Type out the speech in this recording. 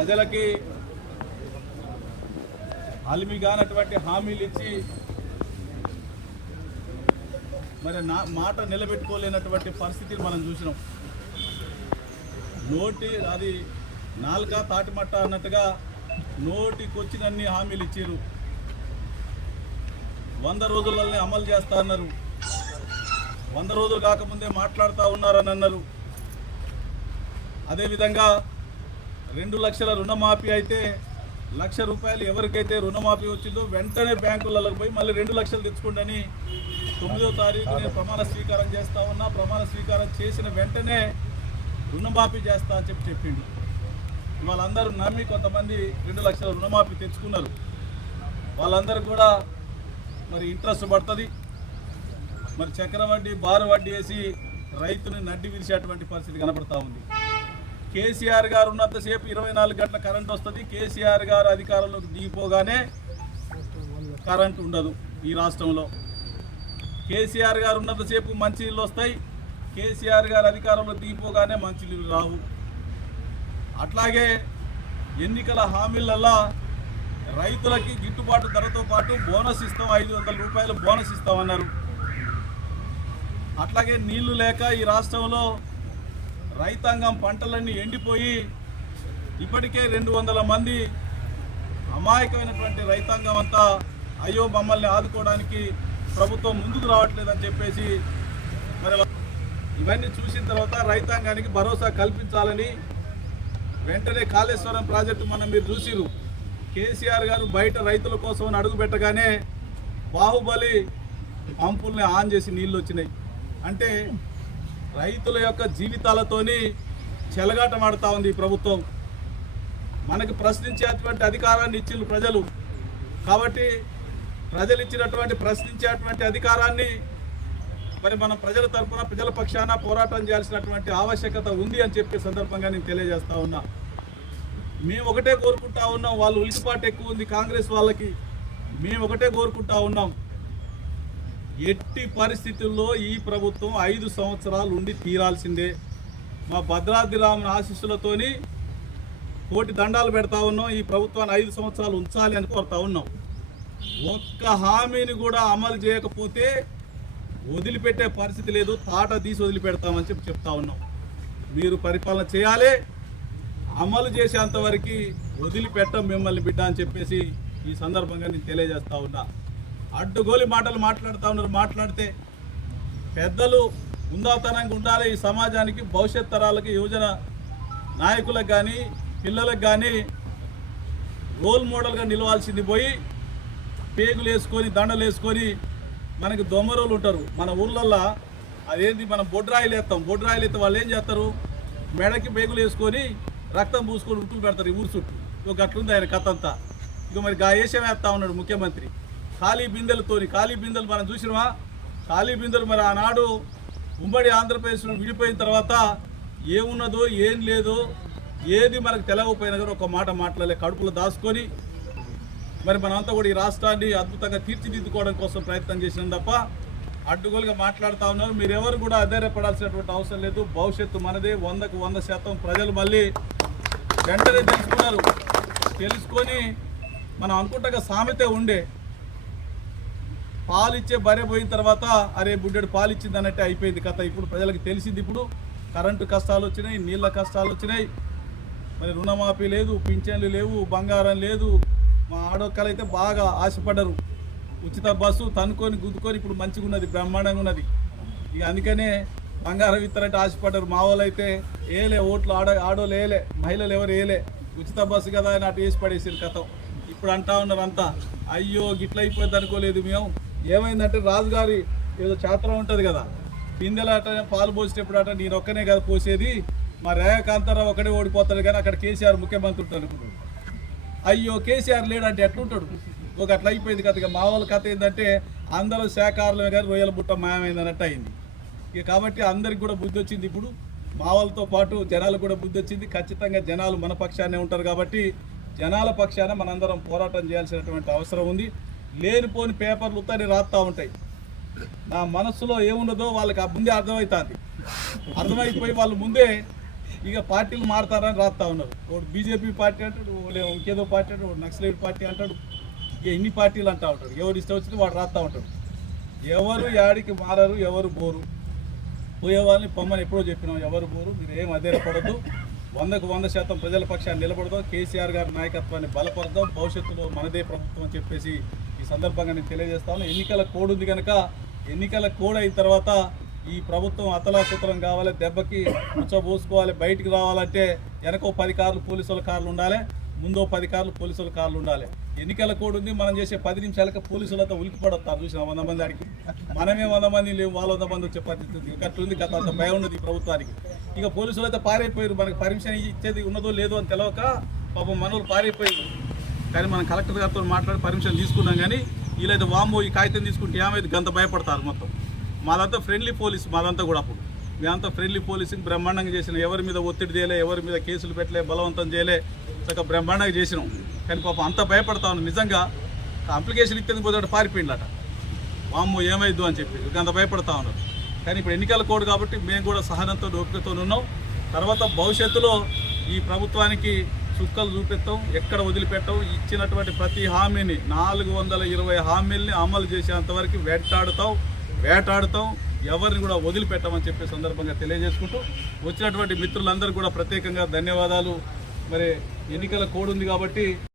ప్రజలకి అలిమిగానటువంటి హామీలు ఇచ్చి మరి మాట నిలబెట్టుకోలేనటువంటి పరిస్థితిని మనం చూసినాం. అది నాలుక తాటిమట్ట అన్నట్టుగా నోటికొచ్చినన్ని హామీలు ఇచ్చారు. 100 రోజులనే అమలు చేస్తా అన్నారు. 100 రోజులు కాకముందే మాట్లాడుతూ ఉన్నారని అన్నారు. అదేవిధంగా 2 లక్షల రుణమాఫీ అయితే ₹1,00,000 ఎవరికైతే రుణమాఫీ వచ్చిందో వెంటనే బ్యాంకులకు పోయి మళ్ళీ 2 లక్షలు తెచ్చుకోండి 9వ తారీఖు నేను ప్రమాణ స్వీకారం చేస్తా ఉన్నా. ప్రమాణ స్వీకారం చేసిన వెంటనే రుణమాఫీ చేస్తా అని చెప్పిండు. వాళ్ళందరూ నమ్మి కొంతమంది 2 లక్షల రుణమాఫీ తెచ్చుకున్నారు. వాళ్ళందరూ కూడా మరి ఇంట్రెస్ట్ పడుతుంది. మరి చక్రవడ్డీ బారు వడ్డీ వేసి రైతుని నడ్డి విరిచేటువంటి పరిస్థితి కనపడతా ఉంది. కేసీఆర్ గారు ఉన్నంతసేపు 24 గంటల కరెంట్ వస్తుంది. కేసీఆర్ గారు అధికారంలోకి దిగిపోగానే కరెంట్ ఉండదు ఈ రాష్ట్రంలో. కేసీఆర్ గారు ఉన్నంతసేపు మంచినీళ్ళు వస్తాయి. కేసీఆర్ గారు అధికారంలో దిగిపోగానే మంచినీళ్ళు రావు. అట్లాగే ఎన్నికల హామీలల్లా రైతులకి గిట్టుబాటు ధరతో పాటు బోనస్ ఇస్తాం, ₹500 బోనస్ ఇస్తామన్నారు. అట్లాగే నీళ్లు లేక ఈ రాష్ట్రంలో రైతాంగం పంటలన్నీ ఎండిపోయి ఇప్పటికే 200 మంది అమాయకమైనటువంటి రైతాంగం అంతా అయ్యో మమ్మల్ని ఆదుకోవడానికి ప్రభుత్వం ముందుకు రావట్లేదని చెప్పేసి మరి ఇవన్నీ చూసిన తర్వాత రైతాంగానికి భరోసా కల్పించాలని వెంటనే కాళేశ్వరం ప్రాజెక్టు మీరు చూసిరు. కేసీఆర్ గారు బయట రైతుల కోసం అడుగు పెట్టగానే బాహుబలి పంపుల్ని ఆన్ చేసి నీళ్ళు వచ్చినాయి. అంటే రైతుల యొక్క జీవితాలతోని చెలగాటమాడుతూ ఉంది ఈ ప్రభుత్వం. మనకు ప్రశ్నించేటువంటి అధికారాన్ని ఇచ్చిన ప్రజలు కాబట్టి ప్రజలు ఇచ్చినటువంటి ప్రశ్నించేటువంటి అధికారాన్ని మరి మనం ప్రజల తరఫున ప్రజల పక్షాన పోరాటం చేయాల్సినటువంటి ఆవశ్యకత ఉంది అని చెప్పే సందర్భంగా నేను తెలియజేస్తా ఉన్నా. మేము ఒకటే కోరుకుంటా ఉన్నాం. వాళ్ళు ఉలిసిపాటు ఎక్కువ ఉంది కాంగ్రెస్ వాళ్ళకి. మేము ఒకటే కోరుకుంటా ఉన్నాం, ఎట్టి పరిస్థితుల్లో ఈ ప్రభుత్వం 5 సంవత్సరాలు ఉండి తీరాల్సిందే. మా భద్రాద్రి రాముని ఆశీస్సులతోని కోటి దండాలు పెడతా ఉన్నాం. ఈ ప్రభుత్వాన్ని 5 సంవత్సరాలు ఉంచాలి అని కోరుతా ఉన్నాం. ఒక్క హామీని కూడా అమలు చేయకపోతే వదిలిపెట్టే పరిస్థితి లేదు. తాట తీసి వదిలిపెడతామని చెప్తా ఉన్నాం. మీరు పరిపాలన చేయాలి, అమలు చేసేంతవరకు వదిలిపెట్టం మిమ్మల్ని బిడ్డ అని చెప్పేసి ఈ సందర్భంగా నేను తెలియజేస్తా ఉన్నా. అడ్డుగోలి మాటలు మాట్లాడుతూ ఉన్నారు. మాట్లాడితే పెద్దలు ఉందాతనంగా ఉండాలి. ఈ సమాజానికి భవిష్యత్ తరాలకి యువజన నాయకులకు కానీ పిల్లలకు కానీ రోల్ మోడల్గా నిలవాల్సింది పోయి పేగులు వేసుకొని దండలు వేసుకొని మనకి దొమ్మరోళ్ళు ఉంటారు మన ఊర్లల్లో. అదేంటి మనం బొడ్రాయిలు వేస్తాం. బొడ్రాయిలు అయితే వాళ్ళు ఏం చేస్తారు, మెడకి పేగులు వేసుకొని రక్తం పూసుకొని ఉట్టులు పెడతారు ఈ ఊరు చుట్టూ. ఒక అట్లుంది ఆయన కథ అంతా. ఇక మరి వేషం వేస్తా ఉన్నాడు ముఖ్యమంత్రి ఖాళీ బిందెలతోని. ఖాళీ బిందెలు మనం చూసినామా? ఖాళీ బిందెలు మరి ఆనాడు ఉమ్మడి ఆంధ్రప్రదేశ్లో విడిపోయిన తర్వాత ఏమున్నదో ఏం లేదో ఏది మనకు తెలవకపోయినా కానీ ఒక మాట మాట్లాడలే, కడుపులో దాచుకొని మరి మనంతా కూడా ఈ రాష్ట్రాన్ని అద్భుతంగా తీర్చిదిద్దుకోవడం కోసం ప్రయత్నం చేసినాం తప్ప అడ్డుగోలుగా మాట్లాడుతూ ఉన్నారు. మీరెవరు కూడా ఆధారపడాల్సినటువంటి అవసరం లేదు. భవిష్యత్తు మనదే. 100కు 100% ప్రజలు మళ్ళీ వెంటనే తెలుసుకున్నారు. తెలుసుకొని మనం అనుకుంటా సామెతే ఉండే, పాలిచ్చే బర్రె పోయిన తర్వాత అరే బుడ్డెడు పాలిచ్చింది అన్నట్టే అయిపోయింది కథ. ఇప్పుడు ప్రజలకు తెలిసింది. ఇప్పుడు కరెంటు కష్టాలు వచ్చినాయి, నీళ్ళ కష్టాలు వచ్చినాయి, మరి రుణమాఫీ లేదు, పింఛన్లు లేవు, బంగారం లేదు. మా ఆడొక్కలు అయితే బాగా ఆశపడ్డరు. ఉచిత బస్సు తనుకొని గుద్దుకొని ఇప్పుడు మంచిగా ఉన్నది, బ్రహ్మాండంగా ఉన్నది. ఇక అందుకనే బంగారం ఇస్తారంటే ఆశపడ్డారు. మా వాళ్ళు అయితే ఏలే ఓట్లు ఆడోళ్ళు వేయలే, మహిళలు ఎవరు వేయలే. ఉచిత బస్సు కదా అని అటు వేసి పడేసారు కథం. ఇప్పుడు అంటా ఉన్నారు అంతా అయ్యో గిట్ల అయిపోయింది అనుకోలేదు మేము. ఏమైందంటే రాజుగారి ఏదో చాత్రం ఉంటుంది కదా, పిందెల అట పాలు పోసేటప్పుడు అట నేను ఒక్కనే కదా పోసేది, మా రేఖాంతరావు ఒకడే ఓడిపోతాడు కానీ అక్కడ కేసీఆర్ ముఖ్యమంత్రి ఉంటాడు. అయ్యో కేసీఆర్ లేడంటే ఎట్లుంటాడు. ఒక అట్లా అయిపోయింది కథ. మా వాళ్ళ కథ ఏంటంటే అందరూ శాఖారులే కానీ రొయ్యల బుట్ట మాయమైంది అన్నట్టు అయింది. ఇక కాబట్టి అందరికి కూడా బుద్ధి వచ్చింది. ఇప్పుడు మా వాళ్ళతో పాటు జనాలకు కూడా బుద్ధి వచ్చింది. ఖచ్చితంగా జనాలు మన పక్షాన్నే ఉంటారు కాబట్టి జనాల పక్షాన మనందరం పోరాటం చేయాల్సినటువంటి అవసరం ఉంది. లేనిపోని పేపర్లు ఉత్తని రాస్తూ ఉంటాయి. నా మనస్సులో ఏమున్నదో వాళ్ళకి ముందే అర్థమవుతుంది. అర్థమైపోయి వాళ్ళు ముందే ఇక పార్టీలు మారుతారని రాస్తా ఉన్నారు. ఒకడు బీజేపీ పార్టీ అంటాడు, ఇంకేదో పార్టీ అంటాడు, నక్సలైట్ పార్టీ అంటాడు, ఇక ఇన్ని పార్టీలు అంటూ ఉంటాడు. ఎవరు ఇష్టం వచ్చింది వాడు రాస్తా ఉంటాడు. ఎవరు యాడికి మారరు, ఎవరు బోరు. పోయే వాళ్ళని పొమ్మని ఎప్పుడో చెప్పినాం, ఎవరు బోరు. మీరు ఏం అధైర్యపడద్దు. 100% ప్రజల పక్షాన్ని నిలబడదాం. కేసీఆర్ గారి నాయకత్వాన్ని బలపడదాం. భవిష్యత్తులో మనదే ప్రభుత్వం అని చెప్పేసి ఈ సందర్భంగా నేను తెలియజేస్తాను. ఎన్నికల కోడ్ ఉంది కనుక ఎన్నికల కోడ్ అయిన తర్వాత ఈ ప్రభుత్వం అతలాకుతలం కావాలి, దెబ్బకి ముచ్చబోసుకోవాలి. బయటికి రావాలంటే వెనకో 10 కార్లు పోలీసుల కార్లు ఉండాలి, ముందో 10 కార్లు పోలీసుల కార్లు ఉండాలి. ఎన్నికల కోడ్ ఉంది. మనం చేసే 10 నిమిషాలకి పోలీసులతో ఉలికిపడతారు. చూసిన 100 మంది ఆడికి, మనమే 100 మంది లేవు, వాళ్ళు 100 మంది వచ్చే పరిస్థితి ఉంది. గట్లుంది గత అంత భయం ఉన్నది ఈ ప్రభుత్వానికి. ఇక పోలీసులు అయితే పారైపోయారు. మనకి పర్మిషన్ ఇచ్చేది ఉన్నదో లేదో అని తెలియక పాపం మనోళ్ళు పారైపోయారు. కానీ మనం కలెక్టర్ గారితో మాట్లాడి పర్మిషన్ తీసుకున్నాం. కానీ వీళ్ళైతే వామ్మో ఈ కాగితం తీసుకుంటే ఏమైతే గంత భయపడతారు. మొత్తం మాదంతా ఫ్రెండ్లీ పోలీస్, మాదంతా కూడా అప్పుడు మేమంతా ఫ్రెండ్లీ పోలీసింగ్ బ్రహ్మాండంగా చేసినాం. ఎవరి మీద ఒత్తిడి చేయలే, ఎవరి మీద కేసులు పెట్టలే, బలవంతం చేయలే, చక్కగా బ్రహ్మాండంగా చేసినాం. కానీ పాపం అంతా భయపడతా ఉన్నాం. నిజంగా అప్లికేషన్ ఇచ్చేందుకు పోతే పారిపోయిందట. వామ్మో ఏమైద్దు అని చెప్పి అంత భయపడతా ఉన్నారు. కానీ ఇప్పుడు ఎన్నికల కోడ్ కాబట్టి మేము కూడా సహనంతో ఓపికతో ఉన్నాం. తర్వాత భవిష్యత్తులో ఈ ప్రభుత్వానికి చుక్కలు చూపిస్తాం, ఎక్కడ వదిలిపెట్టాం. ఇచ్చినటువంటి ప్రతి హామీని 420 హామీల్ని అమలు చేసేంతవరకు వేటాడుతాం. ఎవరిని కూడా వదిలిపెట్టామని చెప్పే సందర్భంగా తెలియజేసుకుంటూ వచ్చినటువంటి మిత్రులందరూ కూడా ప్రత్యేకంగా ధన్యవాదాలు. మరి ఎన్నికల కోడ్ ఉంది కాబట్టి